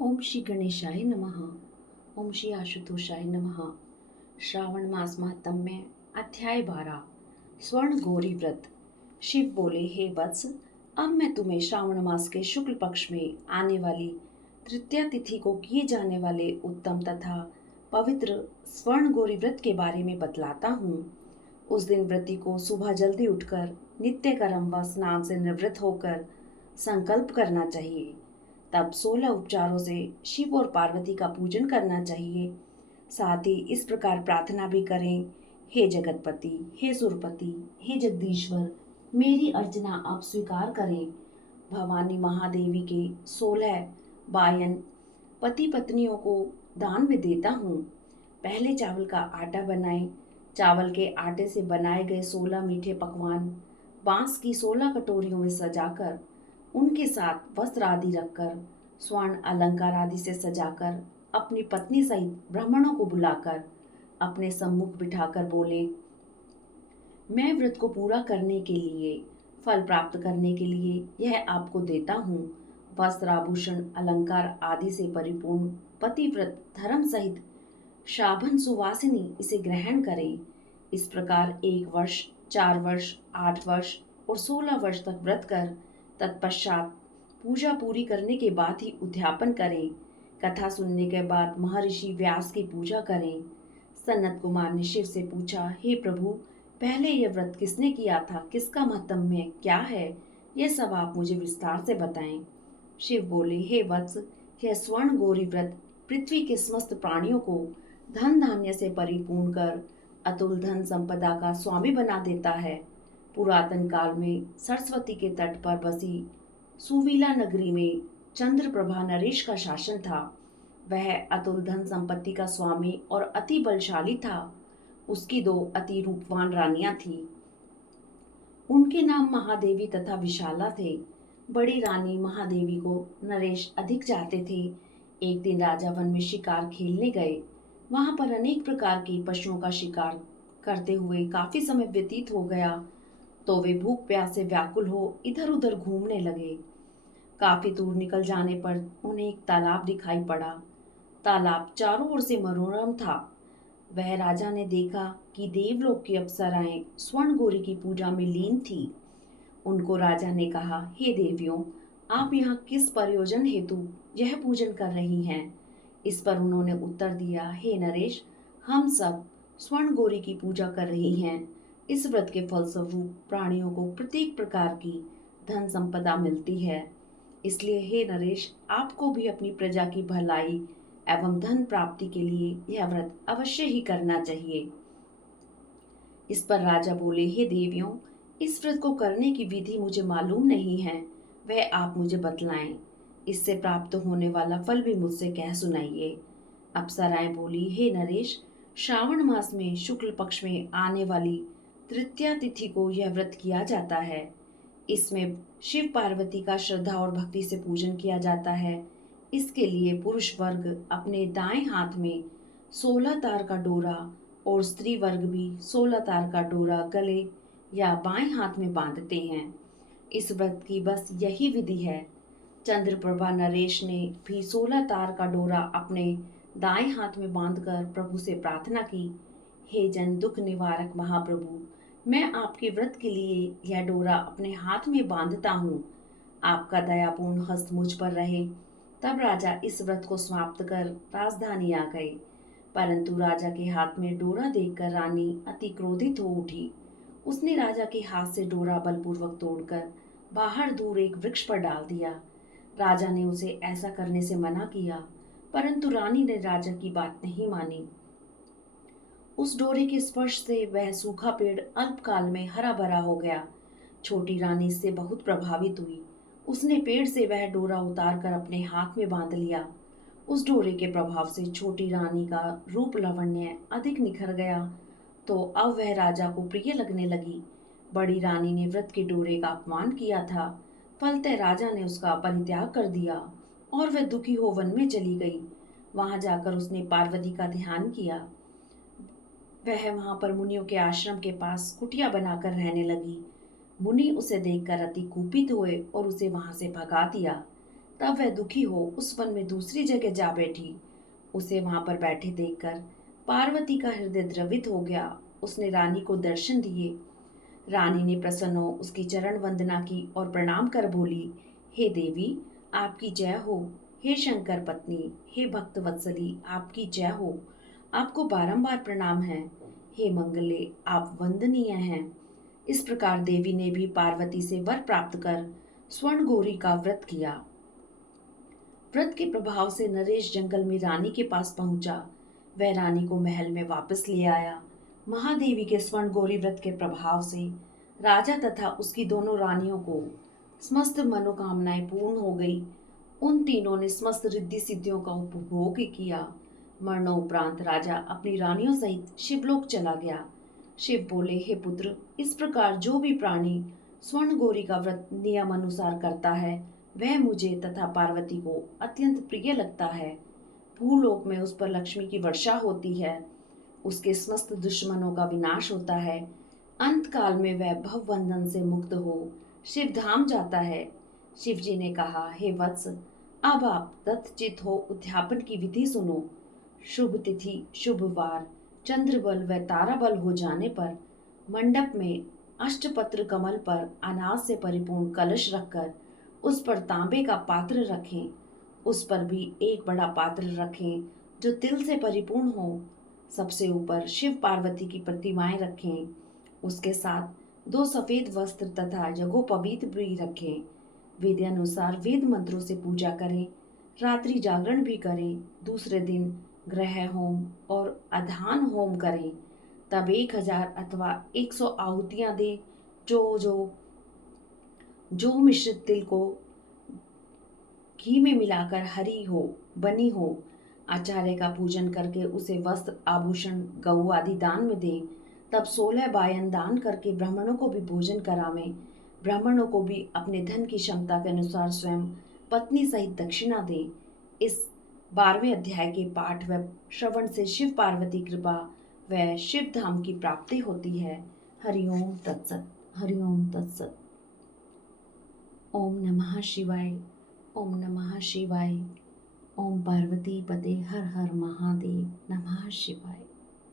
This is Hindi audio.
ओम श्री गणेशाय नमः। ओम श्री आशुतोषाय नमः। श्रावण मास महात्म्य अध्याय 12 स्वर्ण गौरी व्रत। शिव बोले, हे वत्स, अब मैं तुम्हें श्रावण मास के शुक्ल पक्ष में आने वाली तृतीया तिथि को किए जाने वाले उत्तम तथा पवित्र स्वर्ण गौरी व्रत के बारे में बतलाता हूँ। उस दिन व्रती को सुबह जल्दी उठकर नित्य कर्म व स्नान से निवृत्त होकर संकल्प करना चाहिए। तब 16 उपचारों से शिव और पार्वती का पूजन करना चाहिए। साथ ही इस प्रकार प्रार्थना भी करें, हे जगतपति, हे सुरपति, हे जगदीश्वर, मेरी अर्चना आप स्वीकार करें। भवानी महादेवी के 16 बायन पति पत्नियों को दान में देता हूँ। पहले चावल का आटा बनाएं। चावल के आटे से बनाए गए 16 मीठे पकवान बांस की 16 कटोरियों में सजाकर उनके साथ वस्त्र आदि रखकर स्वर्ण अलंकार आदि से सजाकर अपनी पत्नी सहित ब्राह्मणों को बुलाकर अपने सम्मुख बिठाकर बोले, मैं व्रत को पूरा करने के लिए, फल प्राप्त करने के लिए यह आपको देता हूँ। वस्त्र आभूषण अलंकार आदि से परिपूर्ण पतिव्रत धर्म सहित शाभन सुवासिनी इसे ग्रहण करें। इस प्रकार 1 वर्ष, 4 वर्ष, 8 वर्ष और 16 वर्ष तक व्रत कर तत्पश्चात पूजा पूरी करने के बाद ही उद्यापन करें। कथा सुनने के बाद महर्षि व्यास की पूजा करें। सनत कुमार ने शिव से पूछा, हे प्रभु, पहले यह व्रत किसने किया था, किसका महत्म्य क्या है, यह सब आप मुझे विस्तार से बताएं। शिव बोले, हे वत्स, यह स्वर्ण गौरी व्रत पृथ्वी के समस्त प्राणियों को धन धान्य से परिपूर्ण कर अतुल धन संपदा का स्वामी बना देता है। पुरातन काल में सरस्वती के तट पर बसी सुवीला नगरी में चंद्रप्रभा नरेश का शासन था। वह अतुल धन संपत्ति का स्वामी और अति बलशाली था। उसकी 2 अति रूपवान रानियां थी। उनके नाम महादेवी तथा विशाला थे। बड़ी रानी महादेवी को नरेश अधिक चाहते थे। एक दिन राजा वन में शिकार खेलने गए। वहां पर अनेक प्रकार के पशुओं का शिकार करते हुए काफी समय व्यतीत हो गया, तो वे भूख प्यास से व्याकुल हो इधर उधर घूमने लगे। काफी दूर निकल जाने पर उन्हें एक तालाब दिखाई पड़ा। तालाब चारों ओर से मनोरम था। वह राजा ने देखा कि देवलोक की अप्सराएं स्वर्ण गौरी की पूजा में लीन थी। उनको राजा ने कहा, हे देवियों, आप यहाँ किस प्रयोजन हेतु यह पूजन कर रही हैं? इस पर उन्होंने उत्तर दिया, हे नरेश, हम सब स्वर्ण गौरी की पूजा कर रही हैं। इस व्रत के फलस्वरूप प्राणियों को प्रत्येक प्रकार की धन संपदा मिलती है। इसलिए हे नरेश, आपको भी अपनी प्रजा की भलाई एवं धन प्राप्ति के लिए यह व्रत अवश्य ही करना चाहिए। इस पर राजा बोले, हे देवियों, इस व्रत को करने की विधि मुझे मालूम नहीं है, वह आप मुझे बतलाएं। इससे प्राप्त होने वाला फल भी मुझसे कह सुनाइए। अप्सराएं बोली, हे नरेश, श्रावण मास में शुक्ल पक्ष में आने वाली तृतीया तिथि को यह व्रत किया जाता है। इसमें शिव पार्वती का श्रद्धा और भक्ति से पूजन किया जाता है। इसके लिए पुरुष वर्ग अपने दाएं हाथ में 16 तार का डोरा और स्त्री वर्ग भी 16 तार का डोरा गले या बाएं हाथ में बांधते हैं। इस व्रत की बस यही विधि है। चंद्रप्रभा नरेश ने भी 16 तार का डोरा अपने दाएं हाथ में बांधकर प्रभु से प्रार्थना की, हे जन दुख निवारक महाप्रभु, मैं आपके व्रत के लिए यह डोरा अपने हाथ में बांधता हूँ। आपका दयापूर्ण हस्त मुझ पर रहे। तब राजा इस व्रत को समाप्त कर राजधानी आ गए। परंतु राजा के हाथ में डोरा देखकर रानी अति क्रोधित हो उठी। उसने राजा के हाथ से डोरा बलपूर्वक तोड़कर बाहर दूर एक वृक्ष पर डाल दिया। राजा ने उसे ऐसा करने से मना किया, परंतु रानी ने राजा की बात नहीं मानी। उस डोरे के स्पर्श से वह सूखा पेड़ अल्पकाल में हरा भरा हो गया। छोटी रानी इससे बहुत प्रभावित हुई। उसने पेड़ से वह डोरा उतारकर अपने हाथ में बांध लिया। उस डोरे के प्रभाव से छोटी रानी का रूप लावण्य अधिक निखर गया, तो अब वह राजा को प्रिय लगने लगी। बड़ी रानी ने व्रत के डोरे का अपमान किया था, फलतः राजा ने उसका परित्याग कर दिया और वह दुखी हो वन में चली गई। वहां जाकर उसने पार्वती का ध्यान किया। वह वहां पर मुनियों के आश्रम के पास कुटिया बनाकर रहने लगी। मुनि उसे देखकर अति कुपित हुए और उसे वहां से भगा दिया। तब वह दुखी हो उस वन में दूसरी जगह जा बैठी। उसे वहां पर बैठे देखकर पार्वती का हृदय द्रवित हो गया। उसने रानी को दर्शन दिए। रानी ने प्रसन्न हो उसकी चरण वंदना की और प्रणाम कर बोली, हे देवी, आपकी जय हो। हे शंकर पत्नी, हे भक्त वत्सली, आपकी जय हो। आपको बारंबार प्रणाम है। हे मंगले, आप वंदनीय हैं। इस प्रकार देवी ने भी पार्वती से वर प्राप्त कर स्वर्ण गौरी का व्रत किया। व्रत के प्रभाव से नरेश जंगल में रानी के पास पहुंचा। वह रानी को महल में वापस ले आया। महादेवी के स्वर्ण गौरी व्रत के प्रभाव से राजा तथा उसकी दोनों रानियों को समस्त मनोकामनाएं पूर्ण हो गई। उन तीनों ने समस्त रिद्धि सिद्धियों का उपभोग किया। मरणोपरांत राजा अपनी रानियों सहित शिवलोक चला गया। शिव बोले, हे पुत्र, इस प्रकार जो भी प्राणी स्वर्ण गौरी का व्रत नियम अनुसार करता है वह मुझे तथा पार्वती को अत्यंत प्रिय लगता है। भूलोक में उस पर लक्ष्मी की वर्षा होती है। उसके समस्त दुश्मनों का विनाश होता है। अंत काल में वह भवबंधन से मुक्त हो शिव धाम जाता है। शिव जी ने कहा, हे वत्स, अब आप तत्चित हो उद्यापन की विधि सुनो। शुभ तिथि, शुभ वार, चंद्रबल व ताराबल हो जाने पर मंडप में अष्टपत्र कमल पर अनाज से परिपूर्ण कलश रखकर उस पर तांबे का पात्र रखें। उस पर भी एक बड़ा पात्र रखें जो तिल से परिपूर्ण हो। सबसे ऊपर शिव पार्वती की प्रतिमाएं रखें। उसके साथ 2 सफेद वस्त्र तथा यज्ञोपवीत भी रखें। विधि अनुसार वेद मंत्रों से पूजा करें। रात्रि जागरण भी करें। दूसरे दिन ग्रह होम और अधान होम करें। तब 1000 अथवा 100 आहुतियां दें। जो जो जो मिश्रित तिल को घी में मिलाकर हरी हो बनी हो। आचार्य का पूजन करके उसे वस्त्र आभूषण गऊ आदि दान में दें। तब 16 बायन दान करके ब्राह्मणों को भी भोजन करावें। ब्राह्मणों को भी अपने धन की क्षमता के अनुसार स्वयं पत्नी सहित दक्षिणा दें। इस 12वें अध्याय के पाठ व श्रवण से शिव पार्वती कृपा व शिव धाम की प्राप्ति होती है। हरिओम तत्सत। हरिओम तत्सत। ओम नमः शिवाय। ओम नमः शिवाय। ओम पार्वती पते हर हर महादेव। नमः शिवाय।